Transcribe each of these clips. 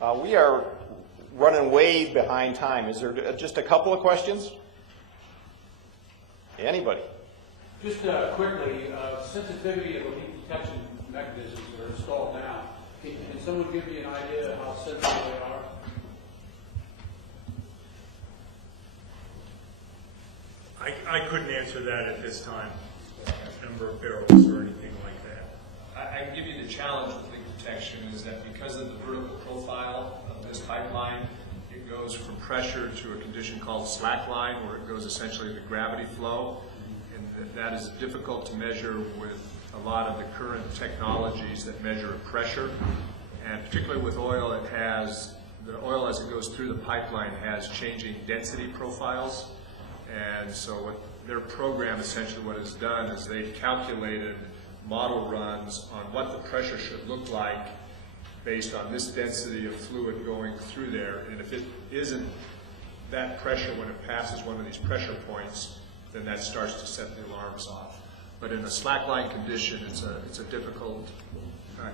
We are running way behind time. Is there just a couple of questions? Anybody? Just quickly, sensitivity of the leak detection mechanisms that are installed now. Can someone give me an idea of how sensitive they are? I couldn't answer that at this time. Number of barrels or anything like that. I can give you the challenge with leak detection is that because of the vertical profile of this pipeline, it goes from pressure to a condition called slack line, where it goes essentially to gravity flow. And that is difficult to measure with a lot of the current technologies that measure pressure. And particularly with oil, the oil as it goes through the pipeline has changing density profiles. And so what their program essentially what it's done is they've calculated model runs on what the pressure should look like based on this density of fluid going through there. And if it isn't that pressure when it passes one of these pressure points, then that starts to set the alarms off. But in a slackline condition, it's a difficult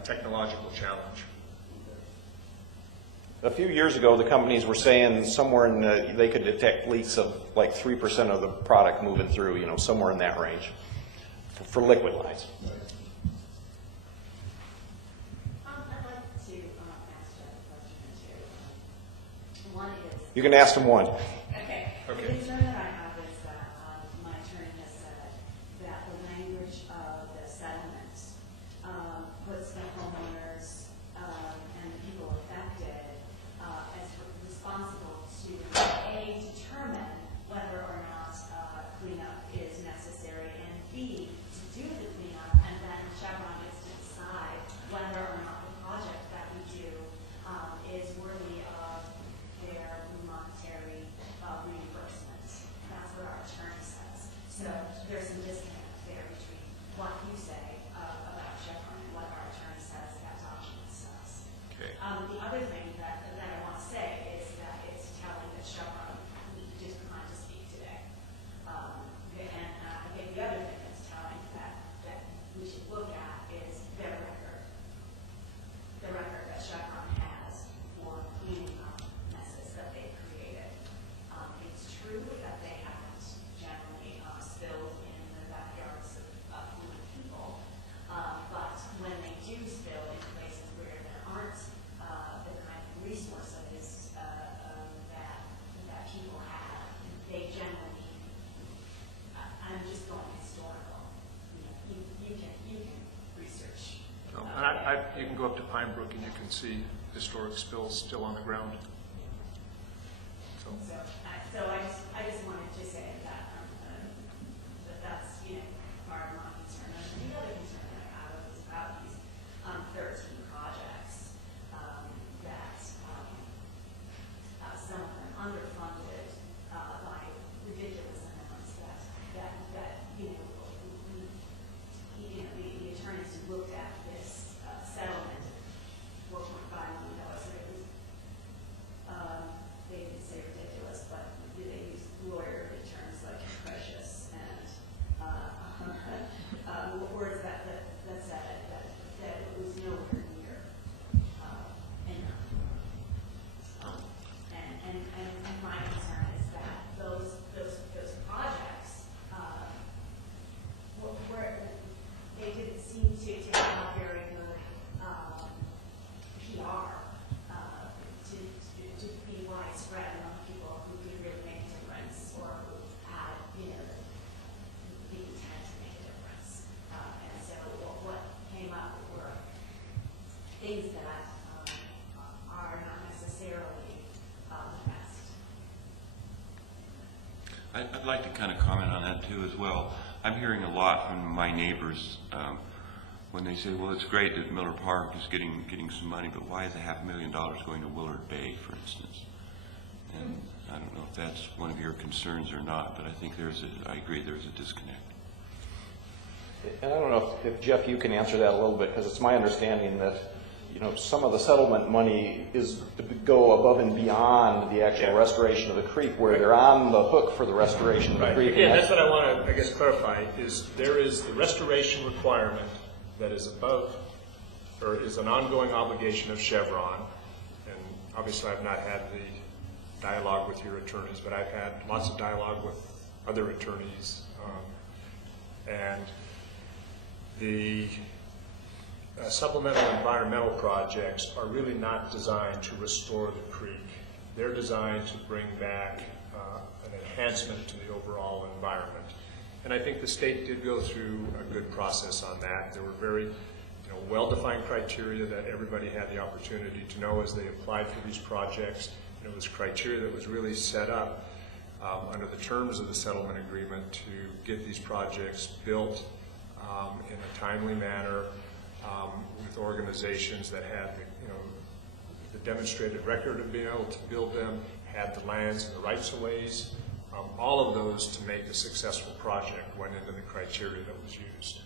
technological challenge. A few years ago, the companies were saying somewhere they could detect leaks of like 3% of the product moving through, somewhere in that range for liquid lines. I'd like to ask Jeff a question or two. One is... You can ask them one. Okay. The concern that I have is that my attorney has said that the language of the settlement puts the homeowners and the people affected as responsible to A, determine whether or not cleanup is necessary, and B, to do the cleanup, and then Chevron gets to decide whether or not the project that we do is worthy of their monetary reimbursement. That's what our attorney says. So there's some disconnect there between what you say about Chevron and what our attorney says that document says. Okay. The other thing that I want to say is that it's telling that Chevron just declined to speak today. And I think the other thing that's telling that we should look at is their record. The record that Chevron has for cleaning up messes that they've created. It's true that they haven't generally spilled in the backyards of human people, but when they do spill in places where there aren't the kind of resources that people have, they generally, I'm just going historical. You can research. You can go up to Pine Brook and you can see historic spills still on the ground. So I just wanted to say that that's part of my concern. And the other concern that I have is about these 13 projects that some of them underfunded by ridiculous amounts. That the attorneys who looked at this settlement, $4.5 million. They didn't say ridiculous, but they used lawyer terms like precious and words that said that it was nowhere near enough. And my concern is that those projects where they didn't seem to have very good PR to be widespread among people who could really make a difference or who had the intent to make a difference. And so what came up were things that are not necessarily the best. I'd like to kind of comment on that too as well. I'm hearing a lot from my neighbors when they say, well, it's great that Miller Park is getting some money, but why is $500,000 going to Willard Bay, for instance? And I don't know if that's one of your concerns or not, but I think I agree there's a disconnect. And I don't know if Jeff, you can answer that a little bit, because it's my understanding that some of the settlement money is to go above and beyond the actual restoration of the creek, where they're on the hook for the restoration of the creek. Again, that's what I want to, clarify, is there is the restoration requirement that is above, or is an ongoing obligation of Chevron, and Obviously, I've not had the dialogue with your attorneys, but I've had lots of dialogue with other attorneys. And the supplemental environmental projects are really not designed to restore the creek. They're designed to bring back an enhancement to the overall environment. And I think the state did go through a good process on that. There were very well-defined criteria that everybody had the opportunity to know as they applied for these projects. And it was criteria that was really set up under the terms of the settlement agreement to get these projects built in a timely manner with organizations that had the demonstrated record of being able to build them, had the lands and the rights-of-ways. All of those to make a successful project went into the criteria that was used.